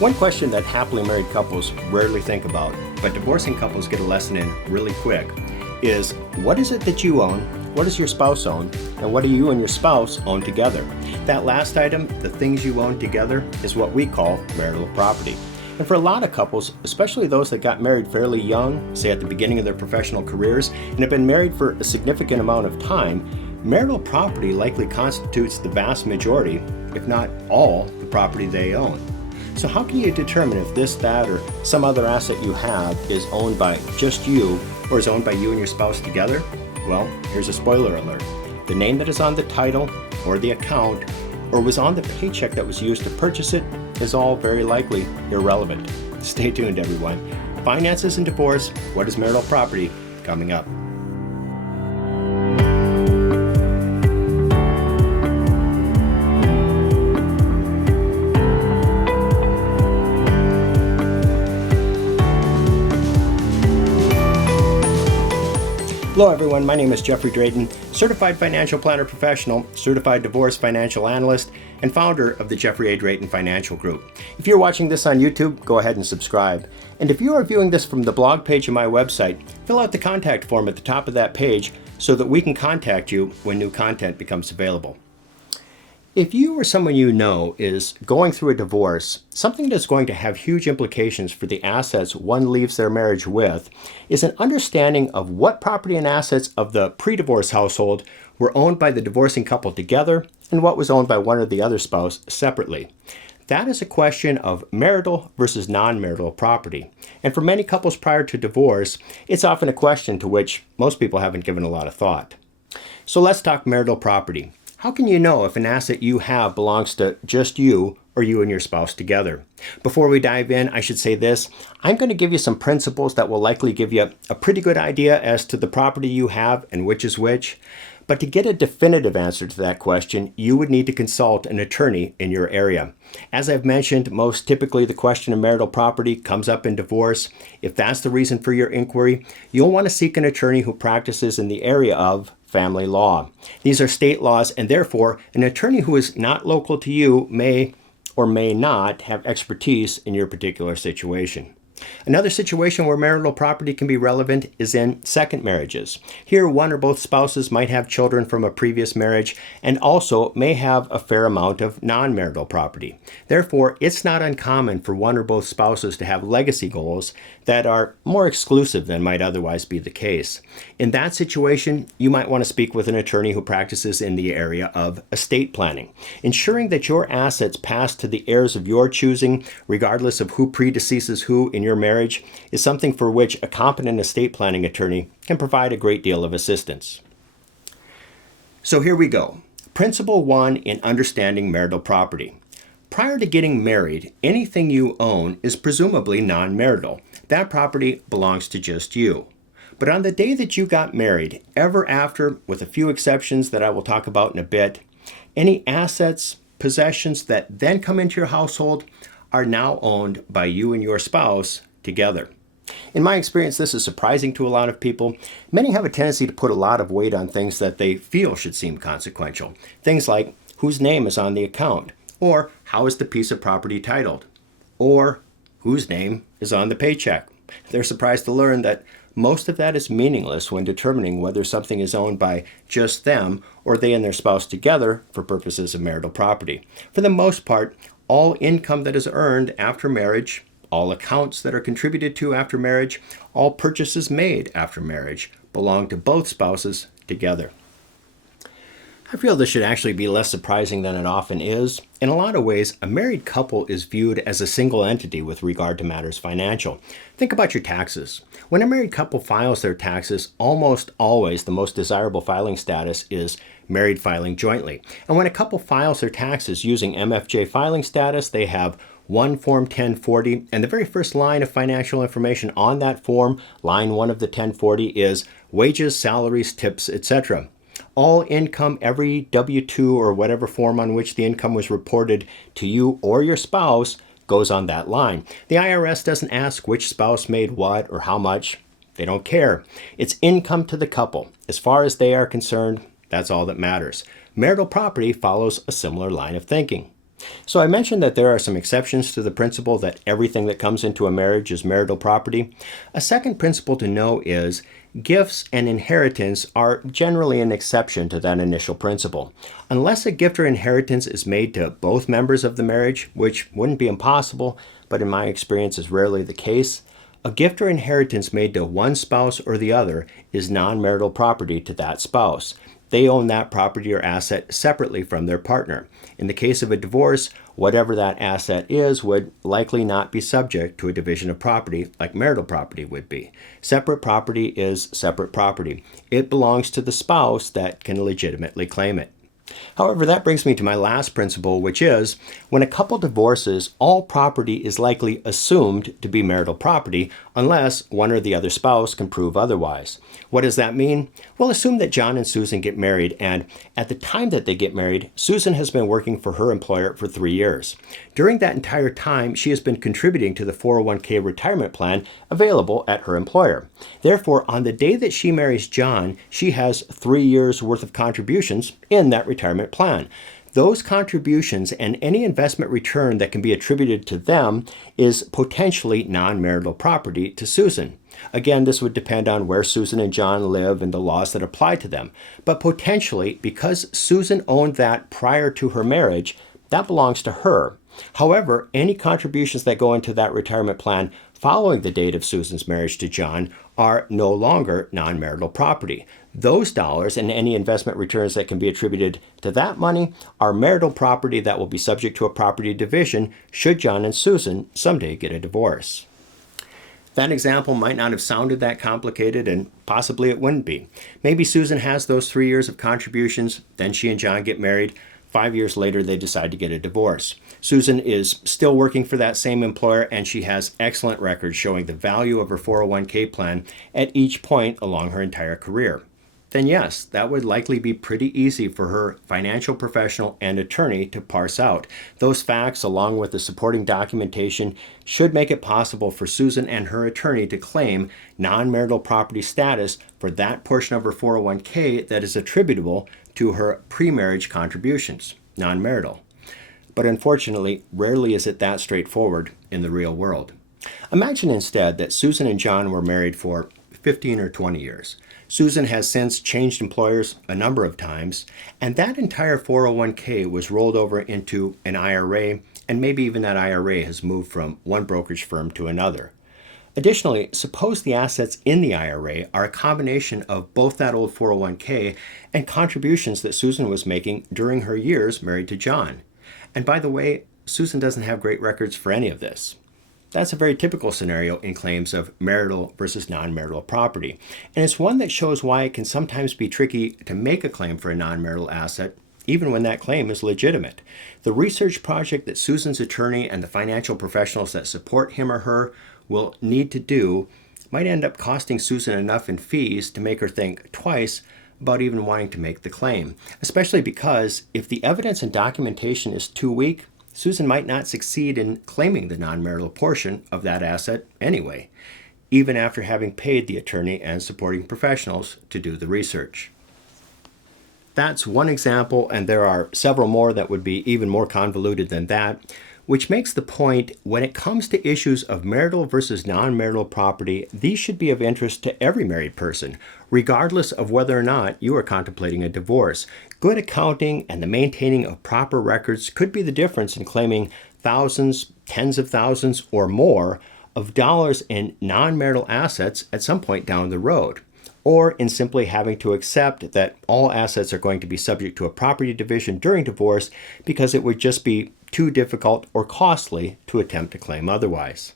One question that happily married couples rarely think about, but divorcing couples get a lesson in really quick, is what is it that you own, what does your spouse own, and what do you and your spouse own together? That last item, the things you own together, is what we call marital property. And for a lot of couples, especially those that got married fairly young, say at the beginning of their professional careers, and have been married for a significant amount of time, marital property likely constitutes the vast majority, if not all, the property they own. So how can you determine if this, that, or some other asset you have is owned by just you or is owned by you and your spouse together? Well, here's a spoiler alert. The name that is on the title or the account or was on the paycheck that was used to purchase it is all very likely irrelevant. Stay tuned, everyone. Finances and divorce, what is marital property? Coming up. Hello everyone, my name is Jeffrey Drayton, Certified Financial Planner Professional, Certified Divorce Financial Analyst, and founder of the Jeffrey A. Drayton Financial Group. If you're watching this on YouTube, go ahead and subscribe. And if you are viewing this from the blog page of my website, fill out the contact form at the top of that page so that we can contact you when new content becomes available. If you or someone you know is going through a divorce, something that's going to have huge implications for the assets one leaves their marriage with is an understanding of what property and assets of the pre-divorce household were owned by the divorcing couple together and what was owned by one or the other spouse separately. That is a question of marital versus non-marital property. And for many couples prior to divorce, it's often a question to which most people haven't given a lot of thought. So let's talk marital property. How can you know if an asset you have belongs to just you or you and your spouse together? Before we dive in, I should say this. I'm going to give you some principles that will likely give you a pretty good idea as to the property you have and which is which. But to get a definitive answer to that question, you would need to consult an attorney in your area. As I've mentioned, most typically the question of marital property comes up in divorce. If that's the reason for your inquiry, you'll want to seek an attorney who practices in the area of family law. These are state laws, and therefore an attorney who is not local to you may or may not have expertise in your particular situation. Another situation where marital property can be relevant is in second marriages. Here, one or both spouses might have children from a previous marriage and also may have a fair amount of non-marital property. Therefore, it's not uncommon for one or both spouses to have legacy goals that are more exclusive than might otherwise be the case. In that situation, you might want to speak with an attorney who practices in the area of estate planning. Ensuring that your assets pass to the heirs of your choosing, regardless of who predeceases who in your marriage, is something for which a competent estate planning attorney can provide a great deal of assistance. So here we go. Principle 1 in understanding marital property. Prior to getting married, anything you own is presumably non-marital. That property belongs to just you. But on the day that you got married, ever after, with a few exceptions that I will talk about in a bit, any assets, possessions that then come into your household are now owned by you and your spouse together. In my experience, this is surprising to a lot of people. Many have a tendency to put a lot of weight on things that they feel should seem consequential. Things like whose name is on the account, or how is the piece of property titled, or whose name is on the paycheck. They're surprised to learn that most of that is meaningless when determining whether something is owned by just them or they and their spouse together for purposes of marital property. For the most part, all income that is earned after marriage, all accounts that are contributed to after marriage, all purchases made after marriage belong to both spouses together. I feel this should actually be less surprising than it often is. In a lot of ways, a married couple is viewed as a single entity with regard to matters financial. Think about your taxes. When a married couple files their taxes, almost always the most desirable filing status is married filing jointly. And when a couple files their taxes using MFJ filing status, they have one Form 1040, and the very first line of financial information on that form, line 1 of the 1040, is wages, salaries, tips, etc. All income, every W-2 or whatever form on which the income was reported to you or your spouse, goes on that line. The IRS doesn't ask which spouse made what or how much. They don't care. It's income to the couple. As far as they are concerned, that's all that matters. Marital property follows a similar line of thinking. So I mentioned that there are some exceptions to the principle that everything that comes into a marriage is marital property. A second principle to know is gifts and inheritance are generally an exception to that initial principle. Unless a gift or inheritance is made to both members of the marriage, which wouldn't be impossible, but in my experience is rarely the case, a gift or inheritance made to one spouse or the other is non-marital property to that spouse. They own that property or asset separately from their partner. In the case of a divorce, whatever that asset is would likely not be subject to a division of property like marital property would be. Separate property is separate property. It belongs to the spouse that can legitimately claim it. However, that brings me to my last principle, which is when a couple divorces, all property is likely assumed to be marital property unless one or the other spouse can prove otherwise. What does that mean? Well, assume that John and Susan get married, and at the time that they get married, Susan has been working for her employer for 3 years. During that entire time, she has been contributing to the 401k retirement plan available at her employer. Therefore, on the day that she marries John, she has 3 years worth of contributions in that retirement plan. Those contributions and any investment return that can be attributed to them is potentially non-marital property to Susan. Again, this would depend on where Susan and John live and the laws that apply to them. But potentially, because Susan owned that prior to her marriage, that belongs to her. However, any contributions that go into that retirement plan following the date of Susan's marriage to John are no longer non-marital property. Those dollars and any investment returns that can be attributed to that money are marital property that will be subject to a property division should John and Susan someday get a divorce. That example might not have sounded that complicated, and possibly it wouldn't be. Maybe Susan has those 3 years of contributions, then she and John get married. 5 years later, they decide to get a divorce. Susan is still working for that same employer, and she has excellent records showing the value of her 401k plan at each point along her entire career. Then yes, that would likely be pretty easy for her financial professional and attorney to parse out. Those facts, along with the supporting documentation, should make it possible for Susan and her attorney to claim non-marital property status for that portion of her 401k that is attributable to her pre-marriage contributions, non-marital. But unfortunately, rarely is it that straightforward in the real world. Imagine instead that Susan and John were married for 15 or 20 years. Susan has since changed employers a number of times, and that entire 401k was rolled over into an IRA, and maybe even that IRA has moved from one brokerage firm to another. Additionally, suppose the assets in the IRA are a combination of both that old 401k and contributions that Susan was making during her years married to John. And by the way, Susan doesn't have great records for any of this. That's a very typical scenario in claims of marital versus non-marital property. And it's one that shows why it can sometimes be tricky to make a claim for a non-marital asset, even when that claim is legitimate. The research project that Susan's attorney and the financial professionals that support him or her will need to do might end up costing Susan enough in fees to make her think twice about even wanting to make the claim, especially because if the evidence and documentation is too weak, Susan might not succeed in claiming the non-marital portion of that asset anyway, even after having paid the attorney and supporting professionals to do the research. That's one example, and there are several more that would be even more convoluted than that, which makes the point when it comes to issues of marital versus non-marital property, these should be of interest to every married person, regardless of whether or not you are contemplating a divorce. Good accounting and the maintaining of proper records could be the difference in claiming thousands, tens of thousands, or more of dollars in non-marital assets at some point down the road, or in simply having to accept that all assets are going to be subject to a property division during divorce because it would just be too difficult or costly to attempt to claim otherwise.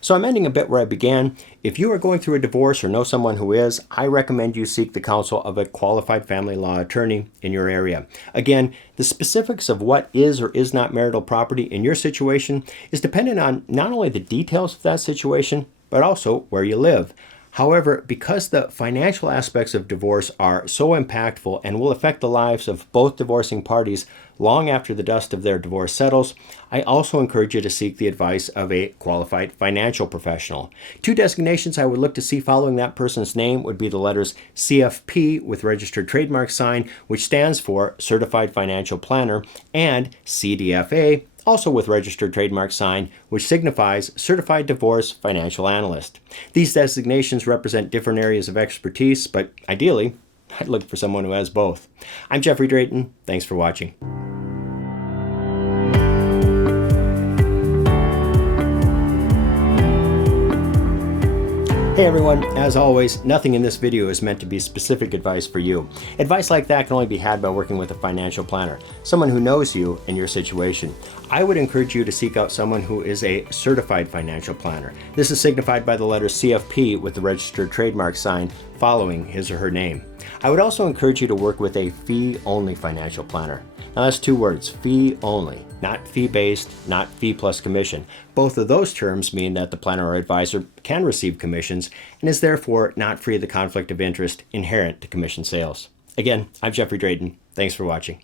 So I'm ending a bit where I began. If you are going through a divorce or know someone who is, I recommend you seek the counsel of a qualified family law attorney in your area. Again, the specifics of what is or is not marital property in your situation is dependent on not only the details of that situation, but also where you live. However, because the financial aspects of divorce are so impactful and will affect the lives of both divorcing parties long after the dust of their divorce settles, I also encourage you to seek the advice of a qualified financial professional. Two designations I would look to see following that person's name would be the letters CFP with registered trademark sign, which stands for Certified Financial Planner, and CDFA, also with registered trademark sign, which signifies Certified Divorce Financial Analyst. These designations represent different areas of expertise, but ideally, I'd look for someone who has both. I'm Jeffrey Drayton. Thanks for watching. Hey everyone, as always, nothing in this video is meant to be specific advice for you. Advice like that can only be had by working with a financial planner, someone who knows you and your situation. I would encourage you to seek out someone who is a certified financial planner. This is signified by the letter CFP with the registered trademark sign following his or her name. I would also encourage you to work with a fee-only financial planner. Now that's two words, fee-only, not fee-based, not fee plus commission. Both of those terms mean that the planner or advisor can receive commissions and is therefore not free of the conflict of interest inherent to commission sales. Again, I'm Jeffrey Drayton. Thanks for watching.